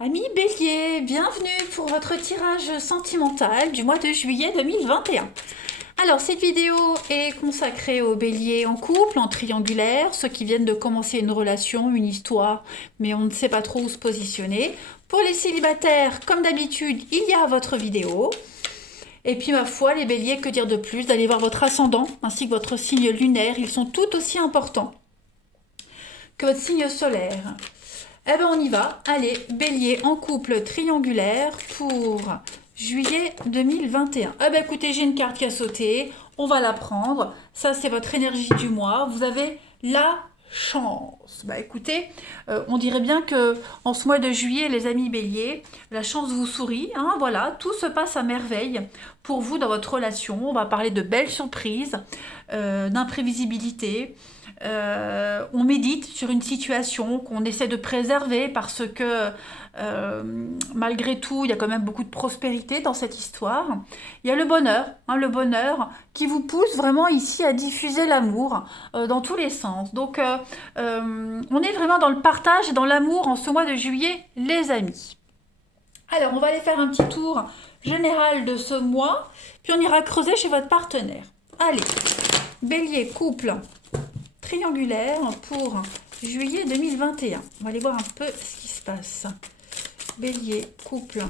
Amis Bélier, bienvenue pour votre tirage sentimental du mois de juillet 2021. Alors, cette vidéo est consacrée aux béliers en couple, en triangulaire, ceux qui viennent de commencer une relation, une histoire, mais on ne sait pas trop où se positionner. Pour les célibataires, comme d'habitude, il y a votre vidéo. Et puis, ma foi, les béliers, que dire de plus? D'aller voir votre ascendant ainsi que votre signe lunaire, ils sont tout aussi importants que votre signe solaire. Eh ben on y va. Allez, bélier en couple triangulaire pour juillet 2021. Eh ben écoutez, j'ai une carte qui a sauté. On va la prendre. Ça, c'est votre énergie du mois. Vous avez la chance. Bah écoutez, on dirait bien que en ce mois de juillet, les amis béliers, la chance vous sourit. Hein, voilà, tout se passe à merveille pour vous dans votre relation. On va parler de belles surprises, d'imprévisibilité. On médite sur une situation qu'on essaie de préserver parce que malgré tout, il y a quand même beaucoup de prospérité dans cette histoire. Il y a le bonheur qui vous pousse vraiment ici à diffuser l'amour dans tous les sens. Donc, on est vraiment dans le partage et dans l'amour en ce mois de juillet, les amis. Alors, on va aller faire un petit tour général de ce mois, puis on ira creuser chez votre partenaire. Allez, bélier, couple triangulaire pour juillet 2021. On va aller voir un peu ce qui se passe. Bélier, couple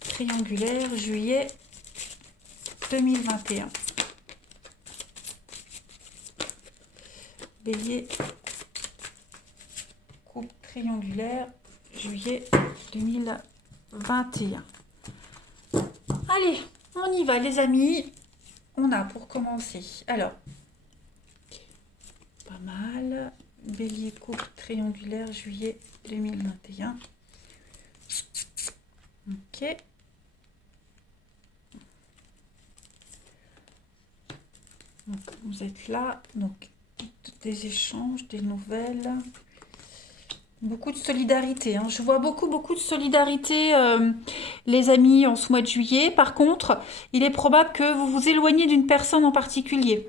triangulaire, juillet 2021. Bélier, couple triangulaire, juillet 2021. Allez, on y va les amis. On a pour commencer. Alors, pas mal. Bélier, couple triangulaire, juillet 2021. Ok. Donc, vous êtes là. Donc, des échanges, des nouvelles. Beaucoup de solidarité. Hein. Je vois beaucoup de solidarité, les amis, en ce mois de juillet. Par contre, il est probable que vous vous éloignez d'une personne en particulier.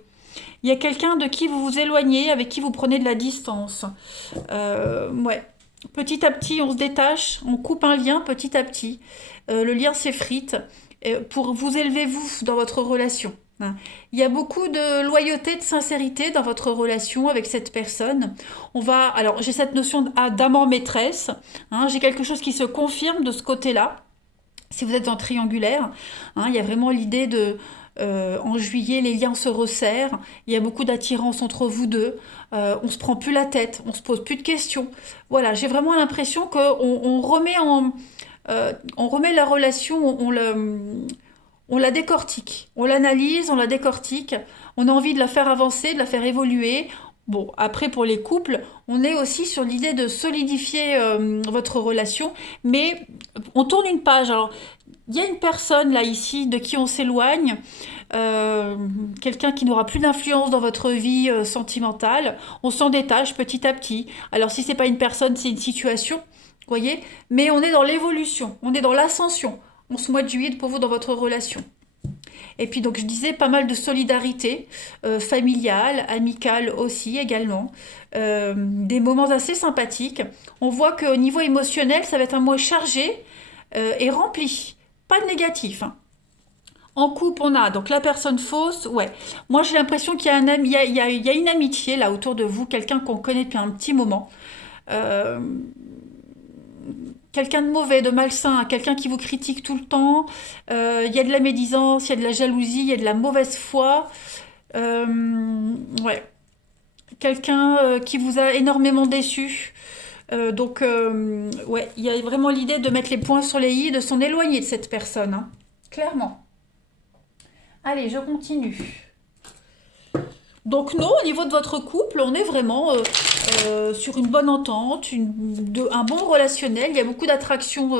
Il y a quelqu'un de qui vous vous éloignez, avec qui vous prenez de la distance. Ouais. Petit à petit, on se détache, on coupe un lien petit à petit. Le lien s'effrite pour vous élever, vous, dans votre relation. Hein. Il y a beaucoup de loyauté, de sincérité dans votre relation avec cette personne. Alors, j'ai cette notion d'amant maîtresse. Hein, j'ai quelque chose qui se confirme de ce côté-là. Si vous êtes en triangulaire, hein, il y a vraiment l'idée de en juillet, les liens se resserrent. Il y a beaucoup d'attirance entre vous deux. On se prend plus la tête, on se pose plus de questions. Voilà, j'ai vraiment l'impression on remet la relation, on la décortique, on l'analyse, on la décortique. On a envie de la faire avancer, de la faire évoluer. Bon, après pour les couples, on est aussi sur l'idée de solidifier votre relation, mais on tourne une page. Alors, il y a une personne là ici de qui on s'éloigne, euh, quelqu'un qui n'aura plus d'influence dans votre vie sentimentale. On s'en détache petit à petit. Alors si c'est pas une personne, c'est une situation, vous voyez. Mais on est dans l'évolution, on est dans l'ascension en ce mois de juillet pour vous dans votre relation. Et puis donc je disais pas mal de solidarité familiale, amicale aussi également. Des moments assez sympathiques. On voit qu'au niveau émotionnel, ça va être un mois chargé et rempli. Pas de négatif. Hein. En couple, on a donc la personne fausse. Ouais. Moi, j'ai l'impression qu'il y a un ami, il y a une amitié là autour de vous, quelqu'un qu'on connaît depuis un petit moment. Euh, Quelqu'un de mauvais, de malsain, quelqu'un qui vous critique tout le temps. Il y a de la médisance, il y a de la jalousie, il y a de la mauvaise foi. Ouais. Quelqu'un qui vous a énormément déçu. Ouais, il y a vraiment l'idée de mettre les points sur les i, de s'en éloigner de cette personne. Hein. Clairement. Allez, je continue. Donc non, au niveau de votre couple, on est vraiment sur une bonne entente, un bon relationnel. Il y a beaucoup d'attraction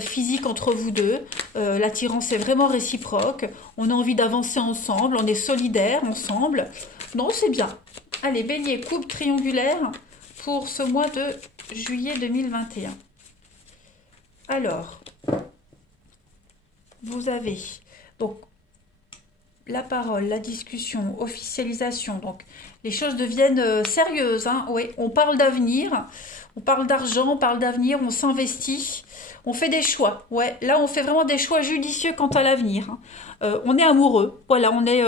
physique entre vous deux. L'attirance est vraiment réciproque. On a envie d'avancer ensemble, on est solidaires ensemble. Non, c'est bien. Allez, bélier, couple triangulaire pour ce mois de juillet 2021. Alors, vous avez donc la parole, la discussion, officialisation. Donc, les choses deviennent sérieuses, hein. Oui, on parle d'avenir, on parle d'argent, on parle d'avenir, on s'investit, on fait des choix. Ouais, là, on fait vraiment des choix judicieux quant à l'avenir, hein. On est amoureux. Voilà, on est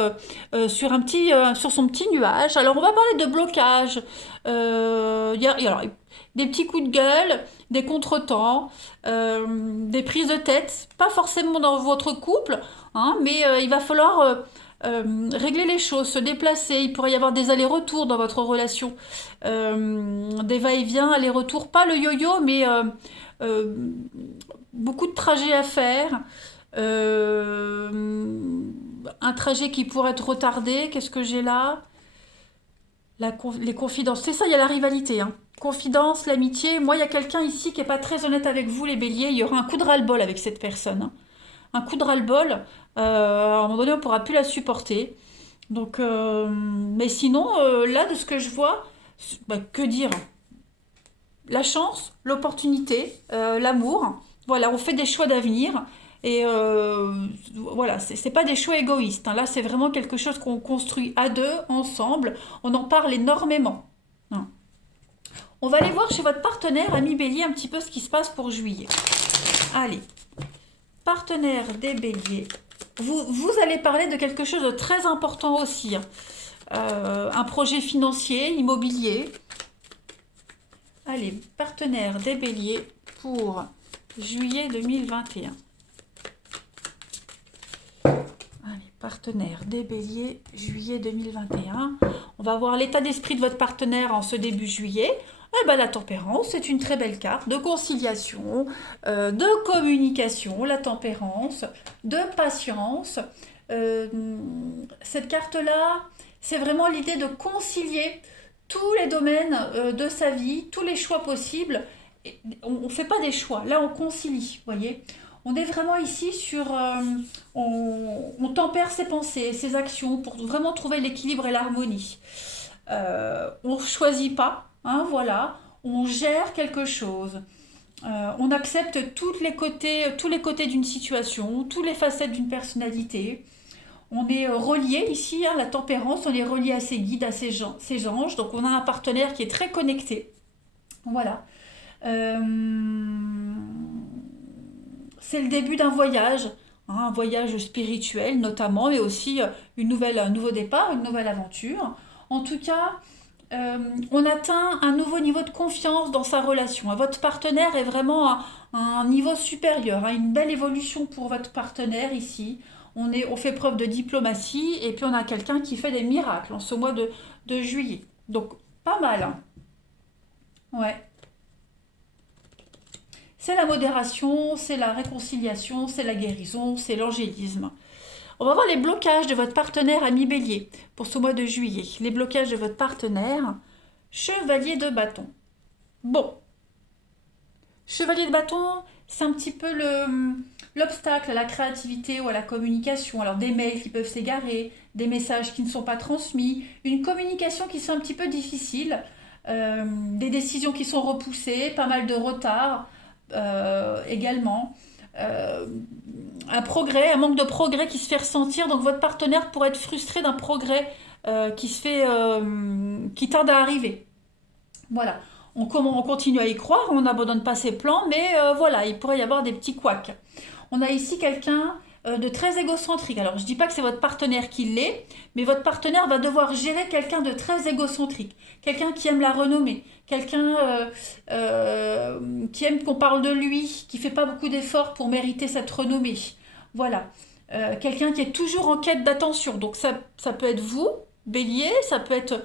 sur sur son petit nuage. Alors, on va parler de blocage. Alors, des petits coups de gueule, des contretemps, des prises de tête, pas forcément dans votre couple, hein, mais il va falloir régler les choses, se déplacer. Il pourrait y avoir des allers-retours dans votre relation, des va-et-vient, allers-retours, pas le yo-yo, mais euh, beaucoup de trajets à faire. Un trajet qui pourrait être retardé. Qu'est-ce que j'ai là? Les confidences, c'est ça, il y a la rivalité, hein. Confidence, l'amitié. Moi, il y a quelqu'un ici qui est pas très honnête avec vous, les béliers. Il y aura un coup de ras-le-bol avec cette personne, hein. Un coup de ras-le-bol. À un moment donné, on ne pourra plus la supporter. Donc, mais sinon, là, de ce que je vois, bah, que dire? La chance, l'opportunité, l'amour. Voilà, on fait des choix d'avenir. Et voilà, c'est pas des choix égoïstes, hein. Là, c'est vraiment quelque chose qu'on construit à deux, ensemble. On en parle énormément, hein. On va aller voir chez votre partenaire, ami bélier, un petit peu ce qui se passe pour juillet. Allez, partenaire des béliers. Vous allez parler de quelque chose de très important aussi, hein. Un projet financier, immobilier. Allez, partenaire des béliers pour juillet 2021. Allez, partenaire des béliers, juillet 2021. On va voir l'état d'esprit de votre partenaire en ce début juillet. Eh ben, la tempérance, c'est une très belle carte de conciliation, de communication, la tempérance, de patience. Euh, cette carte-là, c'est vraiment l'idée de concilier tous les domaines de sa vie, tous les choix possibles. Et on ne fait pas des choix, là on concilie, vous voyez. On est vraiment ici sur... on tempère ses pensées, ses actions pour vraiment trouver l'équilibre et l'harmonie. On ne choisit pas, hein, voilà. On gère quelque chose. On accepte tous les côtés d'une situation, toutes les facettes d'une personnalité. On est relié ici, hein, la tempérance, on est relié à ses guides, à ses anges. Donc on a un partenaire qui est très connecté. Voilà. Euh, c'est le début d'un voyage, hein, un voyage spirituel notamment, mais aussi un nouveau départ, une nouvelle aventure. En tout cas, on atteint un nouveau niveau de confiance dans sa relation. Votre partenaire est vraiment à un niveau supérieur, hein, une belle évolution pour votre partenaire ici. On fait preuve de diplomatie et puis on a quelqu'un qui fait des miracles en ce mois de juillet. Donc, pas mal, hein. Ouais. C'est la modération, c'est la réconciliation, c'est la guérison, c'est l'angélisme. On va voir les blocages de votre partenaire ami bélier pour ce mois de juillet. Les blocages de votre partenaire, chevalier de bâton. Bon, chevalier de bâton, c'est un petit peu l'obstacle à la créativité ou à la communication. Alors des mails qui peuvent s'égarer, des messages qui ne sont pas transmis, une communication qui sont un petit peu difficile, des décisions qui sont repoussées, pas mal de retard également. Euh, un manque de progrès qui se fait ressentir. Donc votre partenaire pourrait être frustré d'un progrès qui tarde à arriver. Voilà. On continue à y croire, on n'abandonne pas ses plans, mais voilà, il pourrait y avoir des petits couacs. On a ici quelqu'un de très égocentrique. Alors, je ne dis pas que c'est votre partenaire qui l'est, mais votre partenaire va devoir gérer quelqu'un de très égocentrique, quelqu'un qui aime la renommée, quelqu'un qui aime qu'on parle de lui, qui fait pas beaucoup d'efforts pour mériter cette renommée. Voilà. Quelqu'un qui est toujours en quête d'attention. Donc, ça peut être vous, bélier, ça peut être...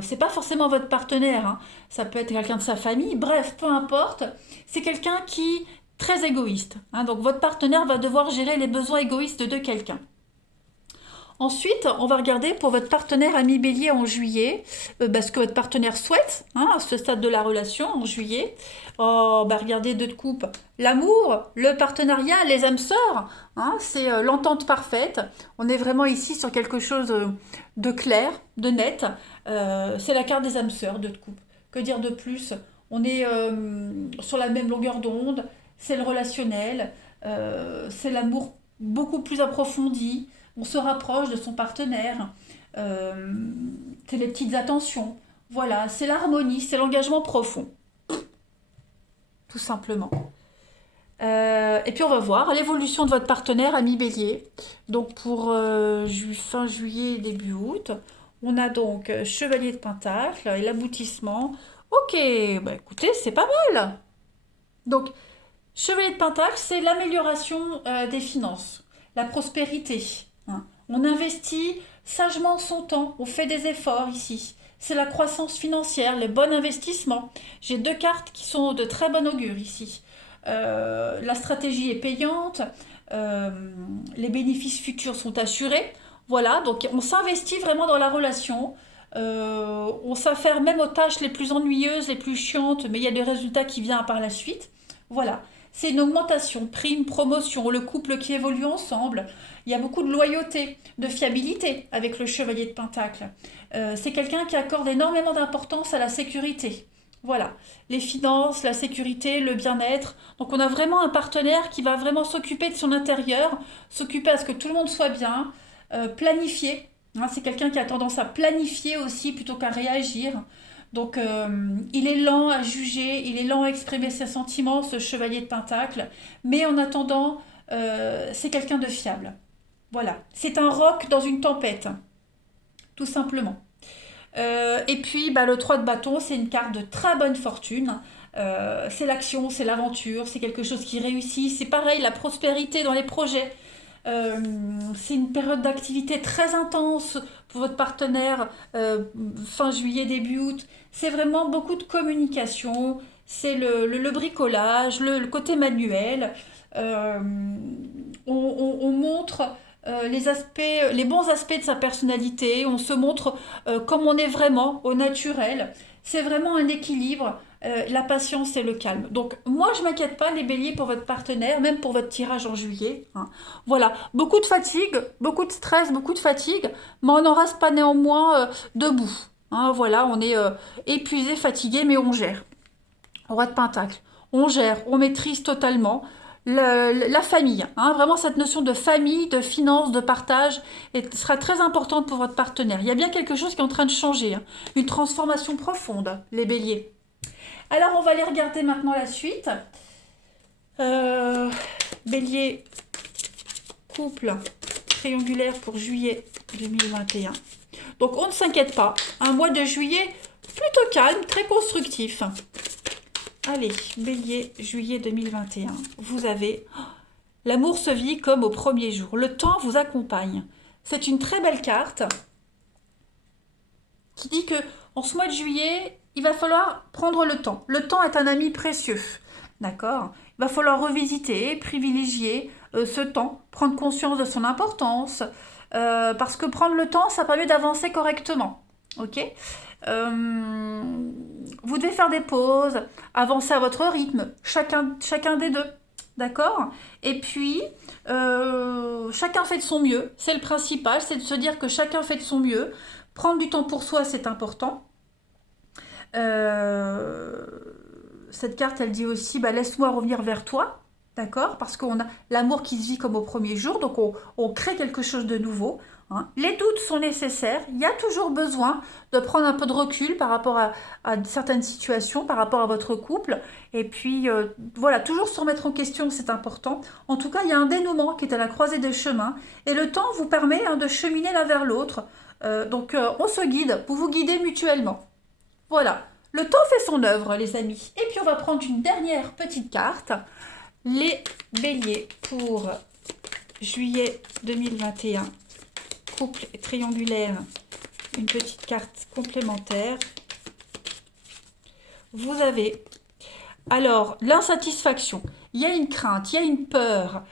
c'est pas forcément votre partenaire, hein. Ça peut être quelqu'un de sa famille, bref, peu importe. C'est quelqu'un qui très égoïste, hein. Donc votre partenaire va devoir gérer les besoins égoïstes de quelqu'un. Ensuite, on va regarder pour votre partenaire ami bélier en juillet, ce que votre partenaire souhaite, hein, à ce stade de la relation en juillet. Oh, bah regardez deux de coupe. L'amour, le partenariat, les âmes sœurs, hein, c'est l'entente parfaite. On est vraiment ici sur quelque chose de clair, de net. C'est la carte des âmes sœurs, deux de coupe. Que dire de plus? On est sur la même longueur d'onde, c'est le relationnel, c'est l'amour beaucoup plus approfondi. On se rapproche de son partenaire. Euh, c'est les petites attentions. Voilà, c'est l'harmonie, c'est l'engagement profond, tout simplement. Et puis on va voir l'évolution de votre partenaire, ami Bélier. Donc pour fin juillet, début août, on a donc Chevalier de Pentacle et l'aboutissement. Ok, bah écoutez, c'est pas mal. Donc Chevalier de Pentacle, c'est l'amélioration des finances, la prospérité, hein. On investit sagement son temps, on fait des efforts ici. C'est la croissance financière, les bons investissements. J'ai deux cartes qui sont de très bon augure ici. La stratégie est payante, euh, les bénéfices futurs sont assurés. Voilà, donc on s'investit vraiment dans la relation. On s'affaire même aux tâches les plus ennuyeuses, les plus chiantes, mais il y a des résultats qui viennent par la suite. Voilà, c'est une augmentation, prime, promotion, le couple qui évolue ensemble. Il y a beaucoup de loyauté, de fiabilité avec le chevalier de Pentacle. C'est quelqu'un qui accorde énormément d'importance à la sécurité. Voilà, les finances, la sécurité, le bien-être. Donc on a vraiment un partenaire qui va vraiment s'occuper de son intérieur, s'occuper à ce que tout le monde soit bien, planifier. Hein, c'est quelqu'un qui a tendance à planifier aussi plutôt qu'à réagir. Donc il est lent à juger, il est lent à exprimer ses sentiments, ce chevalier de Pentacle. Mais en attendant, c'est quelqu'un de fiable. Voilà, c'est un roc dans une tempête, tout simplement. Et puis bah, le 3 de bâton, c'est une carte de très bonne fortune. C'est l'action, c'est l'aventure, c'est quelque chose qui réussit. C'est pareil, la prospérité dans les projets. Euh, c'est une période d'activité très intense pour votre partenaire, fin juillet, début août. C'est vraiment beaucoup de communication, c'est le bricolage, le côté manuel. Euh, on montre les aspects, les bons aspects de sa personnalité, on se montre comme on est vraiment, au naturel. C'est vraiment un équilibre, la patience et le calme. Donc moi je m'inquiète pas les béliers pour votre partenaire, même pour votre tirage en juillet, hein. Voilà, beaucoup de fatigue, beaucoup de stress, beaucoup de fatigue, mais on n'en reste pas néanmoins debout, hein. Voilà, on est épuisé, fatigué, mais on gère. Roi de Pentacle, on gère, on maîtrise totalement la famille, hein. Vraiment cette notion de famille, de finance, de partage sera très importante pour votre partenaire. Il y a bien quelque chose qui est en train de changer, hein. Une transformation profonde, les béliers. Alors on va aller regarder maintenant la suite. Euh, Bélier, couple triangulaire pour juillet 2021. Donc on ne s'inquiète pas, un mois de juillet plutôt calme, très constructif. Allez, Bélier, juillet 2021. Vous avez l'amour se vit comme au premier jour. Le temps vous accompagne. C'est une très belle carte qui dit que en ce mois de juillet, il va falloir prendre le temps. Le temps est un ami précieux. D'accord? Il va falloir revisiter, privilégier ce temps, prendre conscience de son importance. Parce que prendre le temps, ça permet d'avancer correctement. Ok? Euh, vous devez faire des pauses, avancer à votre rythme, chacun des deux. D'accord? Et puis, chacun fait de son mieux. C'est le principal, c'est de se dire que chacun fait de son mieux. Prendre du temps pour soi, c'est important. Euh, cette carte, elle dit aussi, bah, laisse-moi revenir vers toi. D'accord? Parce qu'on a l'amour qui se vit comme au premier jour, donc on crée quelque chose de nouveau, hein. Les doutes sont nécessaires, il y a toujours besoin de prendre un peu de recul par rapport à certaines situations, par rapport à votre couple, et puis voilà, toujours se remettre en question, c'est important. En tout cas, il y a un dénouement qui est à la croisée des chemins, et le temps vous permet de cheminer l'un vers l'autre. Donc on se guide, vous vous guidez mutuellement. Voilà, le temps fait son œuvre, les amis. Et puis on va prendre une dernière petite carte. Les béliers pour juillet 2021, couple triangulaire, une petite carte complémentaire. Vous avez alors l'insatisfaction, il y a une crainte, il y a une peur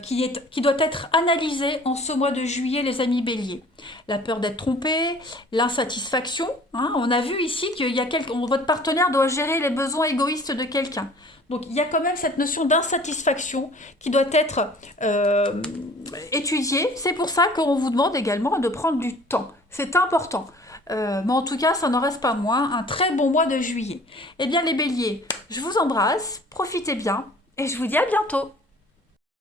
qui doit être analysée en ce mois de juillet, les amis béliers. La peur d'être trompé, l'insatisfaction, hein, on a vu ici que votre partenaire doit gérer les besoins égoïstes de quelqu'un. Donc il y a quand même cette notion d'insatisfaction qui doit être étudiée. C'est pour ça qu'on vous demande également de prendre du temps. C'est important. Mais en tout cas, ça n'en reste pas moins un très bon mois de juillet. Eh bien les béliers, je vous embrasse, profitez bien et je vous dis à bientôt.